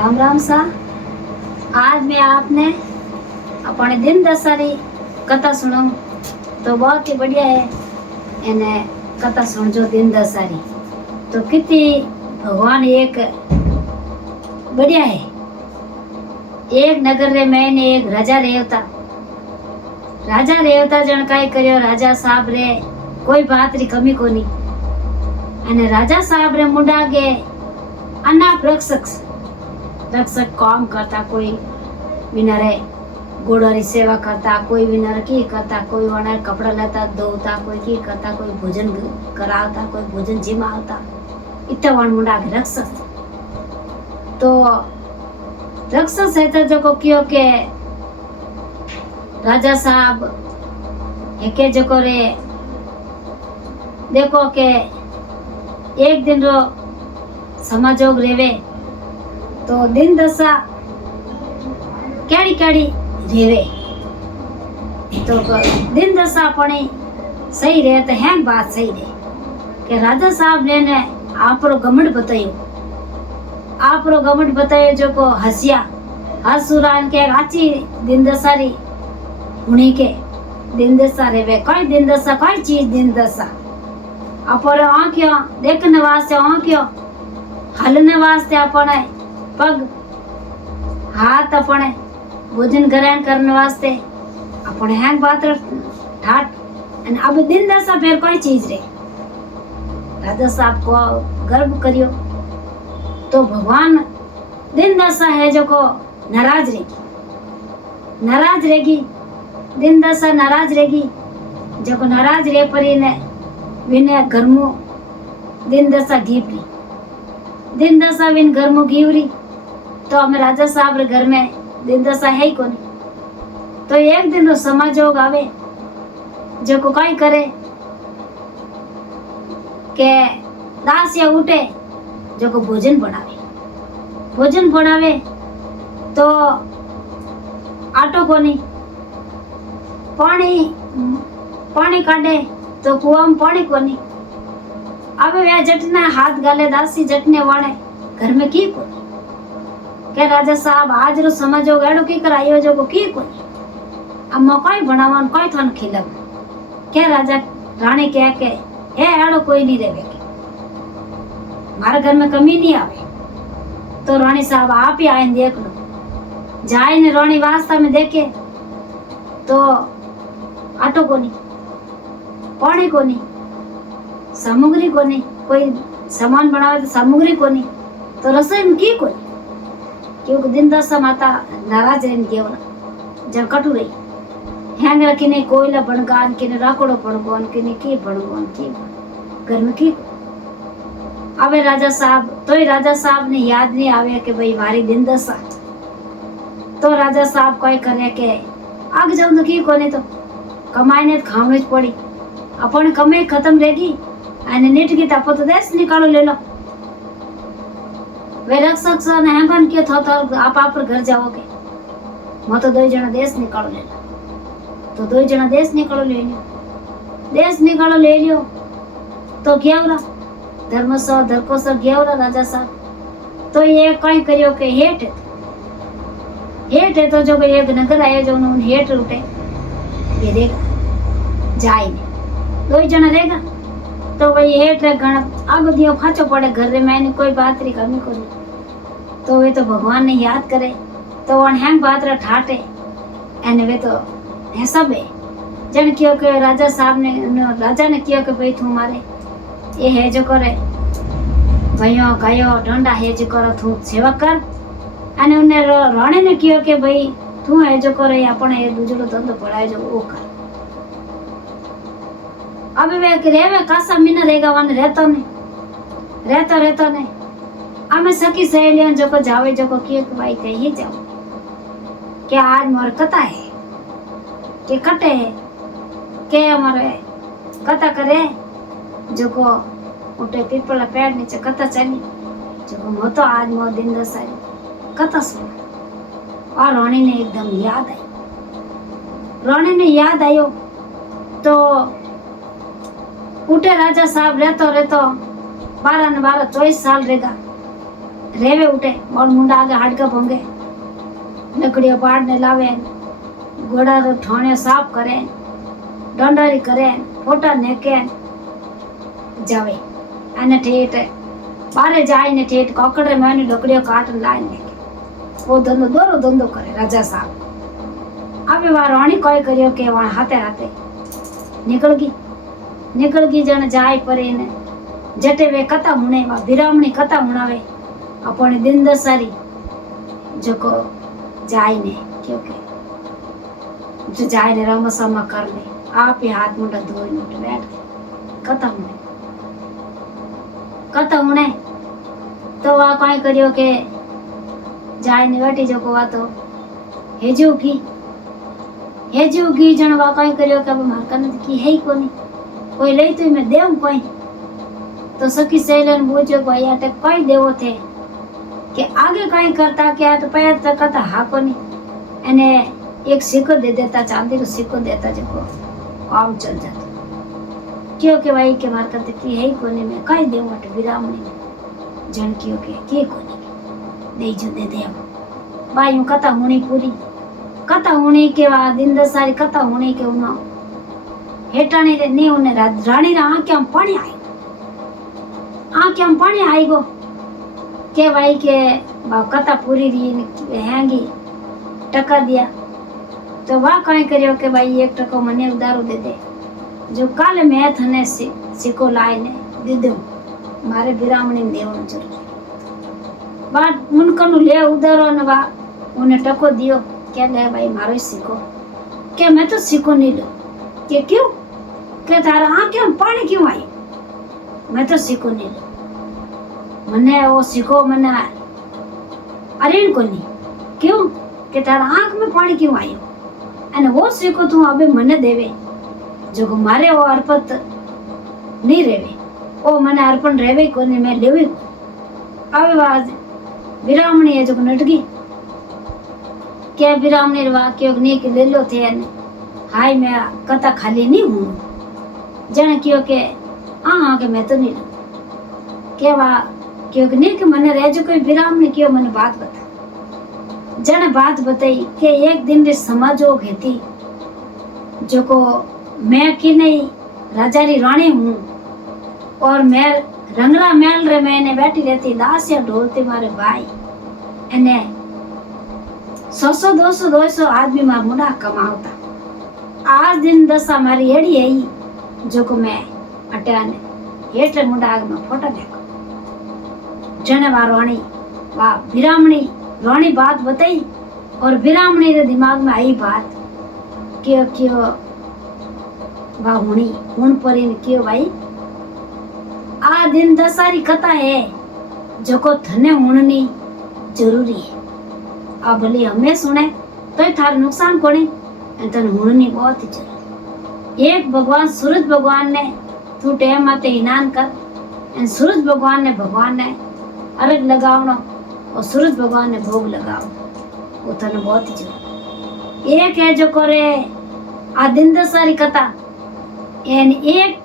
राम राम सा। आज मैं आपने अपने दिन दशहरी कथा सुनाऊं तो बहुत ही बढ़िया है। इन्हें कथा सुन जो दिन दशहरी तो कितनी भगवान एक बढ़िया है। एक नगर रे मैंने एक राजा रेवता जन काई करियो राजा साहब रे कोई बात री कमी कोनी अने राजा साहब रे मुंडा के अनाप रक्षक काम करता, कोई विनरे गोड़ोरी सेवा करता, कोई विनर की करता, कोई वनर कपड़ा लेता धोता, कोई की करता, कोई भोजन करावता, कोई भोजन जिमावता। इतना वन मुंडा के रक्षक तो रक्षक है तो जो को कियो के राजा साहब एके जको रे देखो के एक दिन रो समाजोग रेवे तो दिन दशा केड़ी रेवे तो दिन दशा अपनी सही रहे तो है बात सही रहे कि राजा साहब ने आपरो घमंड बतायो जो को हसिया हसुरान के आची दिन दशा री हुणी के दिन दशा रेवे कोई दिन दशा कोई चीज दिन दशा अपर आंखियों देखने वास्ते आंखियों हलने वास्ते अपने पग हाथ अपने भोजन ग्रहण करने वास्ते अपने हैंग बात ठाट अब दिन दशा फिर कोई चीज रे राजा साहब को गर्व करियो तो भगवान दिन दशा है जो को नाराज रहेगी दिन दशा नाराज रहेगी जो को नाराज रहे पर विने गर्मो दिन दशा घीपरी दिन दशा विन गर्मो घीवरी तो हमें राजा साहब रे घर में दिन दशा है ही कोनी तो एक दिन रो समाजोग आवे जो को काई करे के दास या उठे जो को भोजन बनावे तो आटो कोनी पानी काटे तो कुआं में पानी कोनी अब वे जटने हाथ गाले दासी जटने वाणे घर में की कोनी के राजा साहब आज रो समझो एड़ो की करायो जो को की कोनी अब मौका बनावन कोई थान खिलब के राजा रानी कह के ए एड़ो कोई नहीं रेवे के मारे घर में कमी नहीं आवे तो रानी साहब आप ही आए देख लो जाए ने रानी वास्ता में देखे तो आटो कोनी पानी कोनी सामग्री कोनी कोई सामान बनावे तो सामग्री कोनी तो रसोई में की कोनी क्योंकि दिन दशा माता नाराज रहने केवल जब कटू रही हैंग रखी ने कोयला बनगान के ने राकोड़ो बनगोन के ने की बनगोन की घर में की अबे राजा साहब तो ही राजा साहब ने याद नहीं आवे कि भाई हमारी दिन दशा तो राजा साहब कोई करे के आग जाऊं तो की कोने तो कमाई ने खावने ज पड़ी अपन कमाई खत्म रहेगी अने नेट की तापो तो देश निकालो ले लो वे रक्षक सा ने हैंगन के थो आप घर जाओगे मैं तो दो जना देश निकालो ले लो तो दो जना देश निकालो ले लियो तो गेवरा धर्मसो धरकोसो गेवरा राजा साहब तो ये कहीं करियो के हेट है तो जो एक नगर आयो जो उन हेट उठे ये देगा जाए दो जना रहेगा तो वही हेट रे गण अब दियो खाचो पड़े घर रे मैंने कोई बात री कमी को नहीं तो वे तो भगवान ने याद करे तो वन हैंग बात रे ठाटे एने वे तो है सब है जन कियो के राजा साहब ने राजा ने कियो के भाई तू मारे ये है जो करे भयो गयो डंडा है जो करो तू सेवा कर अने उन्हें राणे ने कियो के भाई तू है जो करे अपने ये दूजरो धंधो पड़ाए जो वो कर अब वे रेवे कासा महीना रहेगा वन रहतो ने हमें सखी सहेलियां जो को जावे जो को किए कि भाई कहीं जाओ क्या आज मोर कथा है के कटे है के हमारे कथा करे जो को उठे पीपल पेड़ नीचे कथा चली जो को मो तो आज मोर दिन दशा कथा सुन और रानी ने एकदम याद आयो तो उठे राजा साहब रहतो 12 ने 12 24 साल रहेगा रेवे उठे और मुंडा आगे हाडका भंगे लकड़ियों पाड़ ने लावे घोड़ा रो ठाणे साफ करे डंडारी करे फोटा नेके जावे अने ठेठ बारे जाए ने ठेठ कोकड़े में लकड़ियों काट लाए नेके वो धंधो करे राजा साहब। अबे वह रानी कोई करियो के वहां हाथे हाथे निकल गई जन जाए परे ने जटे वे कथा हुणे वा विरामणी कथा हुणावे अपने दिन दसारी जको जाय ने क्योंकि जो जाय ने रमसमा कर ले आप ही हाथ मुंडा धोई उठ बैठ कथा हुणे तो वा कोई करियो के जाय ने बैठी जको वा तो हेजू की जन वा कोई करियो के अब मार कन की है कोनी कोई लई तो मैं देव कोई तो सखी सहेलन पूछो भाई आटे कोई देवो थे कि आगे कहीं करता क्या तो पैर तक कहता हाँ कोनी एने एक सिक्को दे देता चांदी रो सिक्को देता जो काम चल जाता क्यों के भाई के मार करते की है कोनी में कई देव मट विरामणी जन क्यों के कोनी दे जो दे दे भाई हूं कथा हुणी के बाद दिन दसारी कथा हुणी के उना हेटाणी रे नी उन्हें रानी रा आंखें पानी आई गो के भाई के कथा पूरी रही हैंगी टका दिया तो वाह कहीं करियो के भाई 1 टको मने उधारो दे दे जो काले मैं थने सिक्को लाए ने दे दो मारे विरामणी देवनो जरूर बात उनकनु ले उधारो ने वा उन्हें टको दियो क्या ले भाई मारो सिक्को के मैं तो सिक्को नहीं लो के क्यों के थारा आंखें में पानी क्यों आई मैं तो सिक्को नहीं लो मने वो सिक्को मने अरेन को नहीं क्यों के तारा आंख में पानी क्यों आयो अने वो सिक्को तू अबे मने देवे जो मारे वो अर्पत नहीं रेवे ओ मने अर्पण रेवे को नहीं मैं लेवे अबे बाज विरामणी है जो नटगी क्या विरामणी रे वाक्य ने के ले लो थे ने हाय मैं कथा खाली नहीं हूं जने क्यों के हां के मैं तो नहीं के वा क्योंकि नहीं कि मैंने रह जो कोई विराम ने क्यों मैंने बात बता जने बात बताई कि एक दिन रे समाजो घेती जो को मैं की नहीं राजा री रानी हूँ और मैं रंगला महल रे मैंने बैठी रहती दासिया ढोलती मारे भाई एने 100-200 आदमी मार मुंडा कमावता आज दिन दशा मारी एड़ी है जो को मैं अटाने हेठे मुंडा आग में फोटा देखो जने वा रानी वा विरामणी रानी बात बताई और विरामणी रे दिमाग में आई बात क्यों वा हुणी हुण परी ने क्यों भाई आ दिन दसारी कथा है जो को धने हुणनी जरूरी है आ भले हमें सुने तो थार नुकसान कोनी तन हुणनी बहुत ही जरूरी एक भगवान सूरज भगवान ने तू टेम माते इनान कर सूरज भगवान ने अर्घ लगावनो और सूरज भगवान ने भोग लगावनो वो तने बहुत ही जरूरी एक है जो करे आ दिन दसारी कथा एन एक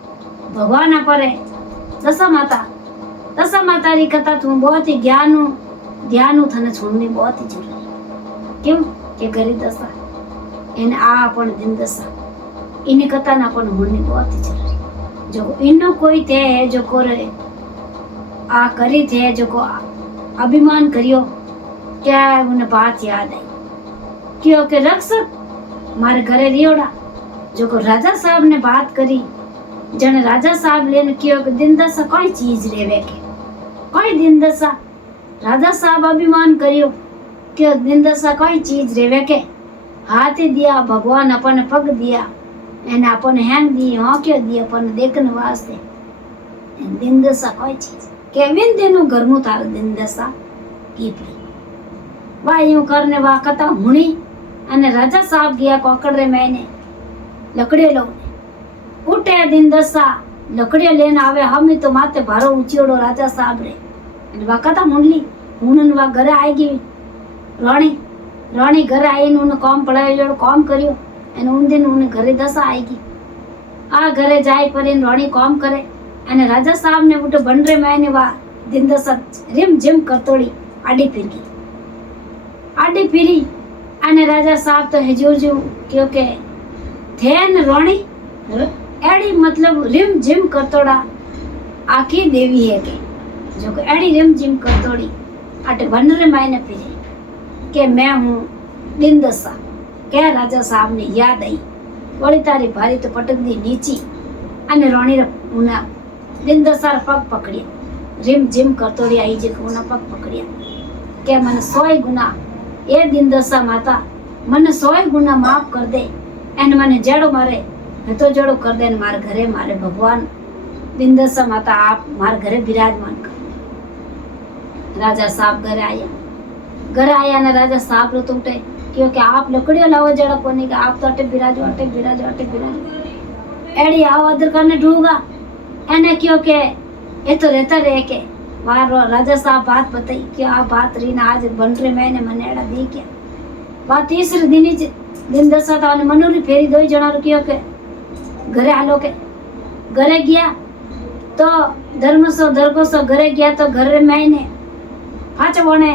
भगवान परे दशा माता री कथा तू बहुत ही ध्यानु थने छोड़नी बहुत ही जरूरी क्यों के गरीब दशा इन आ अपन दिन दशा इन कथा ना अपन होनी बहुत ही जरूरी जो इनो कोई थे है जो करे आ करी थे जो को अभिमान करियो क्या उन्हें बात याद आई क्यों के रक्षक मारे घरे रियोड़ा जो को राजा साहब ने बात करी जने राजा साहब लेने क्यों के दिन दशा कोई चीज रेवे के कोई दिन दशा राजा साहब अभिमान करियो क्यों दिन दशा कोई चीज रेवे के हाथ दिया भगवान अपन पग दिया एने अपन हैंग दी हाँ क्यों दी अपन देखने वास्ते दिन दशा कोई चीज केविन देनु घरनु तार दिन दशा कीपरी वा यूं करने वा कथा हुणी अने राजा साहब गया कोकड़ रे मैंने लकड़े लो उठे दिन दशा लकड़े लेने आवे हम तो माते भारो ऊंचीड़ो राजा साहब रे अने वा कथा मुंडली हुणन वा घरे आएगी रानी घरे आई ने उन्हें काम पढ़ायो जोड़ो काम करियो अने उन दिन उन्हें घरे दशा आएगी आ घरे जाए पर इन रानी काम करे अने राजा साहब ने उठे बनरे मैंने वा दिन दशा रिम झिम करतोड़ी आडी फिर गई। आडी फिरी अने राजा साहब तो हजूर जो क्योंकि थे न रोणी एड़ी मतलब रिम झिम करतोड़ा आखी देवी है के जो कि एड़ी रिम झिम करतोड़ी अटे बनरे मायने फिरे के मैं हूँ दिन दशा। क्या राजा साहब ने याद आई वળી તારી ભારી તો પટક દી નીચી અને રોણી ઉના દિન દસાર પગ પકડ્યા રીમ જીમ કરતોડી આવી જે ઉના પગ પકડ્યા કે મને 100 ગુના એ દિન દશા માતા મને 100 ગુના માફ કર દે અને મને જેડો મારે તો જેડો કર દે ને મારા ઘરે મારે ભગવાન દિન દશા માતા આપ મારા ઘરે બિરાજમાન કર। राजा साहब घर आया ना राजा साहब रो तुमटे क्योंकि आप लकड़ियों लाओ जड़ा कोनी का आप तो अटे बिराजो अटे बिराजो अटे बिराजो एड़ी आओ अदर करने ढूंगा एने क्योंकि ये तो रहता रहे के वार राजा साहब बात बताई कि आ बात रही ना आज बन रहे मैंने मने एड़ा दी क्या बात तीसरे दिन दशा था मनोरी फेरी दो जना रुकियो के घरे आलो के घरे गया तो धर्मसो दरगोसो घरे गया तो घरे मैंने पाचो वणे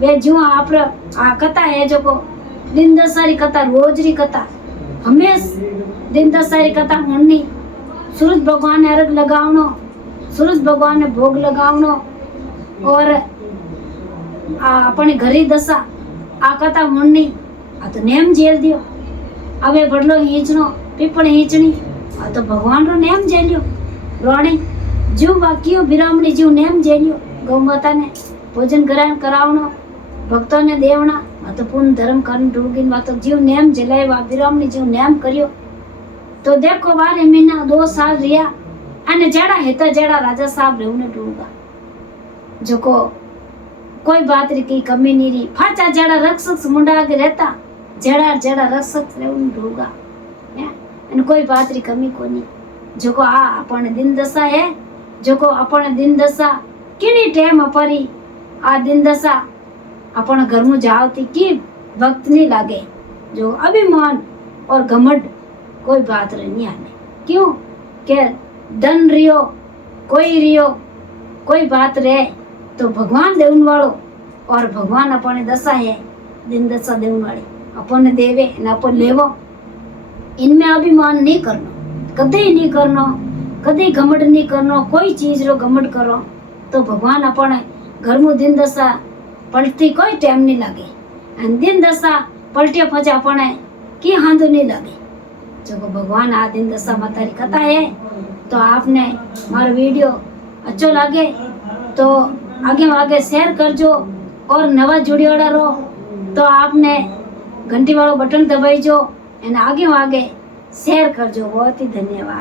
वे जो आप आ कथा है जो को दिन दसारी कथा रोजरी कथा हमेश दिन दसारी कथा होनी सूरज भगवान ने अर्घ लगावनो सूरज भगवान ने भोग लगावनो और आ अपनी घरी दशा आ कथा होनी आ तो नेम जेल दियो अबे बडलो हींचनो पीपल हींचनी आ तो भगवान रो नेम जेलियो रोणी जो बाकियो बिरामणी जीव नेम जेलियो गौ माता ने भोजन करावनो भक्तों ने देवना महत्वपूर्ण धर्म कर्म ढूंढी तो जीव नेम जलावा विरामनी जीव नेम करियो तो देखो 12 महीना 2 साल रिया अने जेड़ा हेता जेड़ा राजा साहब रेवने ढूंढा जो को कोई बात री की कमी नहीं रही फाचा जेड़ा रक्षक मुंडा आगे रहता जेड़ा रक्षक रेवने ढूंढा अने कोई बात री कमी कोनी जो को आ अपन दिन दशा है जो को अपन दिन दशा किनी टेम अपरी आ दिन दशा अपन घर में जावती की वक्त नहीं लागे जो अभिमान और घमंड कोई बात नहीं आने क्यों के धन रियो कोई बात रहे तो भगवान देवन वालो और भगवान अपने दशा है दिन दशा देवन वाली अपन देवे न अपन लेवो इनमें अभिमान नहीं करना कदे नहीं करना कदे घमंड नहीं करना कोई चीज रो घमंड करो तो भगवान अपने घर में दिन दशा पलटी कोई टाइम नहीं लगे और दिन दशा पलटिया पचा अपने की हांधो नहीं लगे जो भगवान आ दिन दशा माता री कथा है तो आपने मारो वीडियो अच्छो लगे तो आगे शेयर करजो और नवा जुड़ियोड़ा रहो तो आपने घंटी वालों बटन दबाई जो आगे शेयर करजो। बहुत ही धन्यवाद।